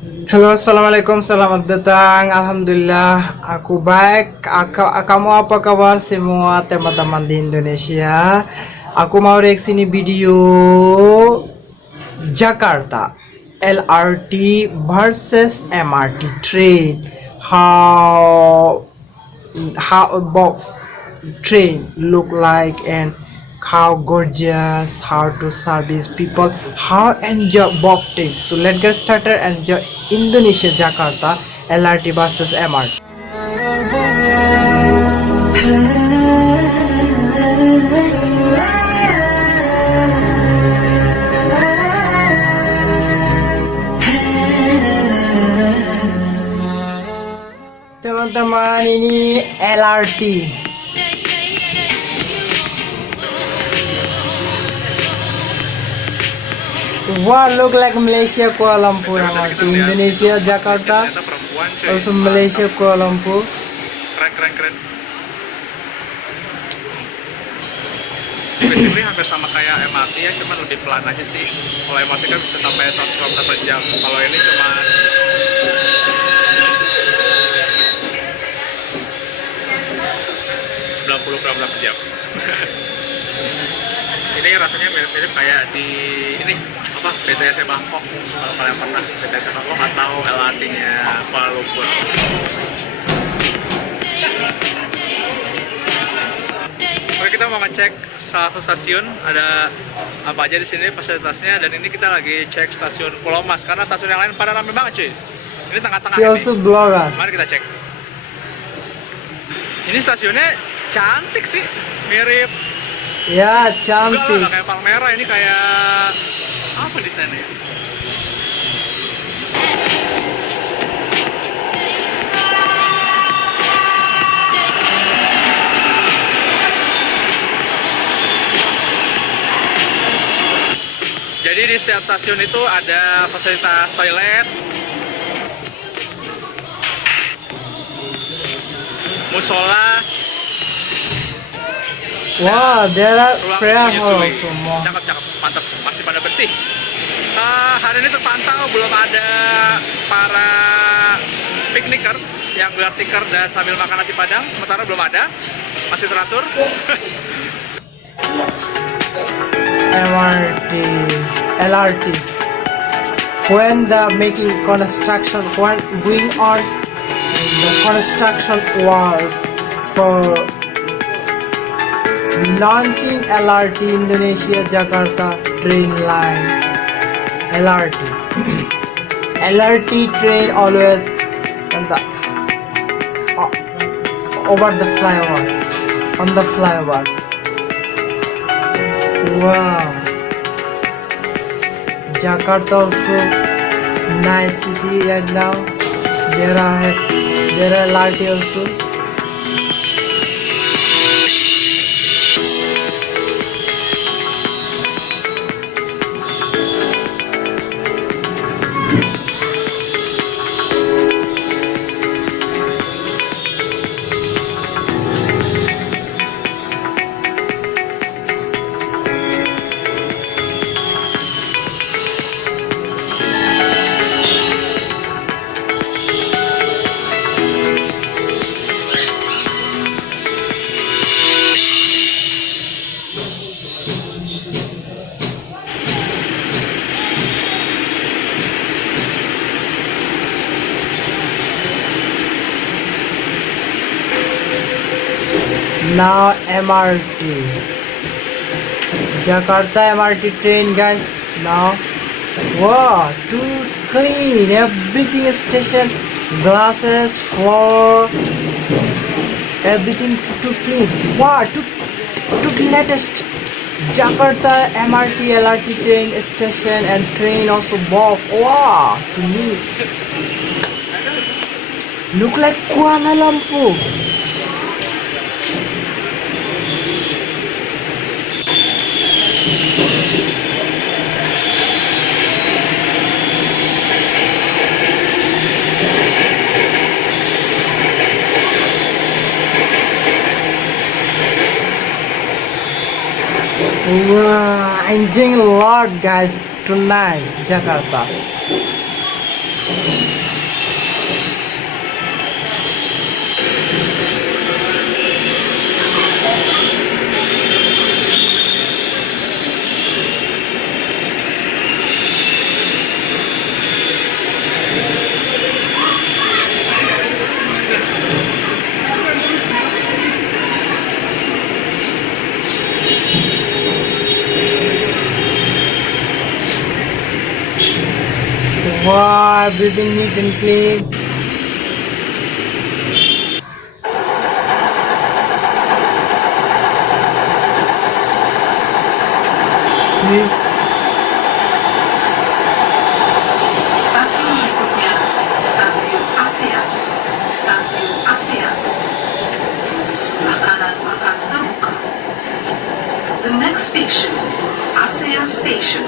Halo, assalamualaikum, selamat datang. Alhamdulillah, aku baik. Kamu apa kabar semua teman-teman di Indonesia? Aku mau reaksi ini video Jakarta LRT versus MRT train. How both train look like and how gorgeous, how to service people, how enjoy both things. So let's get started and enjoy Indonesia Jakarta LRT versus MRT. Teman-teman, ini LRT. Wah, look like Malaysia Kuala Lumpur. Indonesia Jakarta, also Malaysia Kuala Lumpur. Keren. Basically hampir sama kayak MRT ya, cuma lebih pelan aja sih. Kalau MRT kan bisa sampai 100 km per jam. Kalau ini cuma 90 km per jam. Ini rasanya mirip-mirip kayak di ini apa BTS Bangkok, kalau kalian pernah BTS Bangkok atau LRT-nya Kuala Lumpur. Oke, kita mau ngecek salah satu stasiun, ada apa aja di sini fasilitasnya, dan ini kita lagi cek stasiun Pulau Mas karena stasiun yang lain pada rame banget cuy. Ini tengah-tengah ini. Mari kita cek. Ini stasiunnya cantik sih, mirip. Ya, cantik. Enggak kayak Palmera, ini kayak apa di sana ya? Jadi di setiap stasiun itu ada fasilitas toilet, musola, Wow, there are ruang prayer hall menyusui. semua. Cakep, mantap, masih pada bersih. Hari ini terpantau belum ada para piknikers yang gelar tikar dan sambil makan nasi padang, sementara belum ada, masih teratur. MRT, LRT. When the making construction, when going on the construction work for launching LRT Indonesia Jakarta train line. LRT. LRT train always on the over the flyover, on the flyover. Wow, Jakarta also nice city right now. There are LRT also. Now MRT, Jakarta MRT train, guys. Now, wow, too clean. Everything is station, glasses, floor, everything too clean. Wow, too latest. Jakarta MRT LRT train station and train also both. Wow, to me look like Kuala Lumpur. Wow, enjoying a lot, guys. Too nice, Jakarta. Wow, everything neat and clean. See? Stasiun berikutnya, Stasiun Asia. Stasiun Asia. Sebelah kanan akan terbuka. The next station, Asia Station.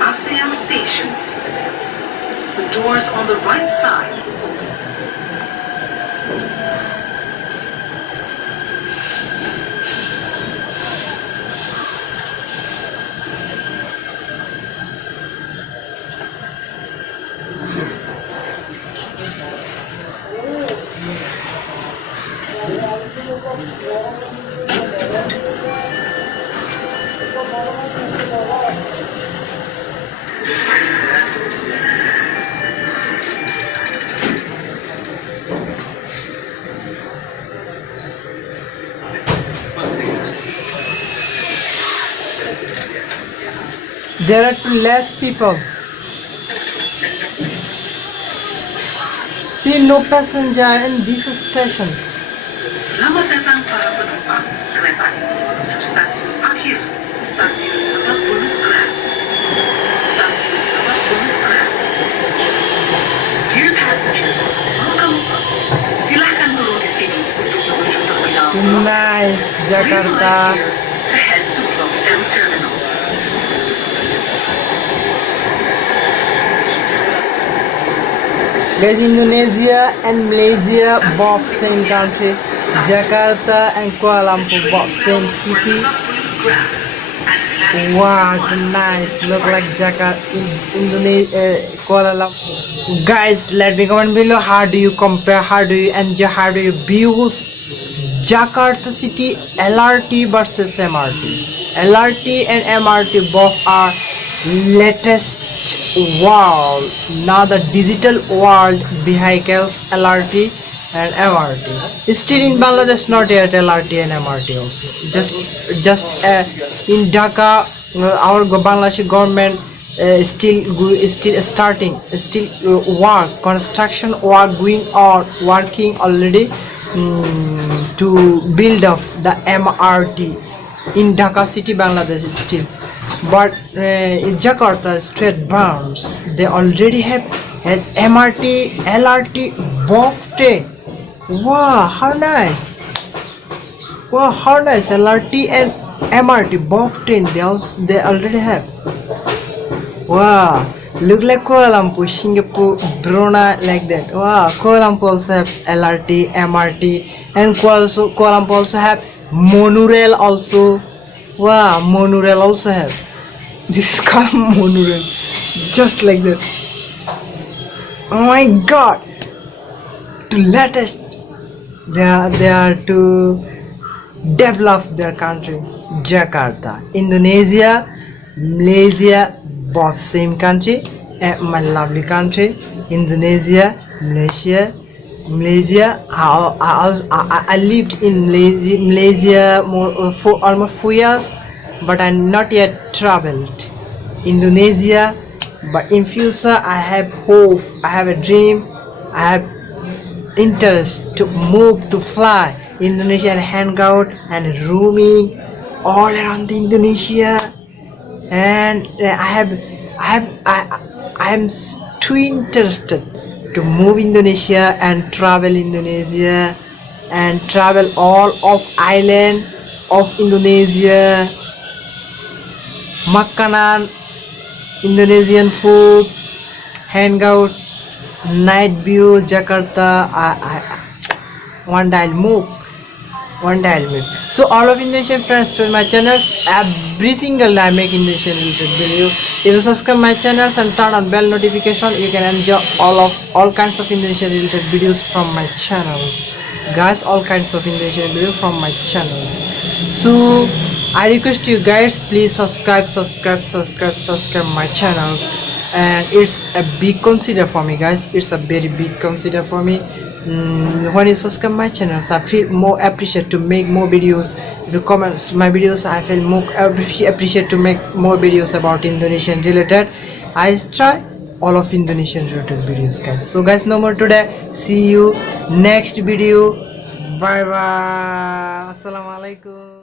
Asia Station. The doors on the right side. There are less people. See, no passenger in this station. Selamat datang para penumpang kereta menuju stasiun akhir, stasiun Lebak Bulus Grand. Stasiun Lebak Bulus Grand. Dear passengers, welcome. Silahkan turun di sini untuk menuju terminal. Nice, We will Jakarta. like here to head to Blok M Terminal. Guys, Indonesia and Malaysia both same country. Jakarta and Kuala Lumpur both same city. Wow, nice. Look like Jakarta in Indonesia, Kuala Lumpur. Guys, let me comment below. How do you compare? How do you enjoy? How do you views Jakarta city LRT versus MRT? LRT and MRT both are latest world. Now the digital world vehicles LRT and MRT. Still in Bangladesh, not yet LRT and MRT also. Just in Dhaka, our Bangladeshi government still starting, work, construction work working already to build up the MRT in Dhaka city, Bangladesh still. But in Jakarta straight bounds, they already have an MRT, LRT, both train. Wow, how nice! Wow, how nice! LRT and MRT, both train. They already have. Wow, look like Kuala Lumpur, Singapore, Brunei, like that. Wow, Kuala Lumpur also have LRT, MRT, and Kuala Lumpur also have monorail also. Wow, monorail also have. This is called monorail, just like that. Oh my God! To latest, they are to develop their country. Jakarta, Indonesia, Malaysia, both same country. My lovely country, Indonesia, Malaysia. I lived in Malaysia for almost 4 years, but I not yet traveled Indonesia. But in future, I have hope, I have a dream, I have interest to move to fly Indonesia and hang out and roaming all around the Indonesia. And I am too interested to move Indonesia and travel Indonesia and travel all of island of Indonesia, makanan, Indonesian food, hang out, night view, Jakarta. One day I'll move one day I'll make. So all of Indonesian friends to my channels, every single day I make Indonesian related video. If you subscribe my channels and turn on bell notification, you can enjoy all kinds of Indonesian related videos from my channels. Guys, all kinds of Indonesian video from my channels. So I request you guys, please subscribe my channels. And it's a big consider for me, guys. It's a very big consider for me. When you subscribe my channels, I feel more appreciate to make more videos. If you comment my videos, I feel more appreciate to make more videos about Indonesian related. I try all of Indonesian related videos, guys. So guys, no more today. See you next video. Bye bye. Assalamualaikum.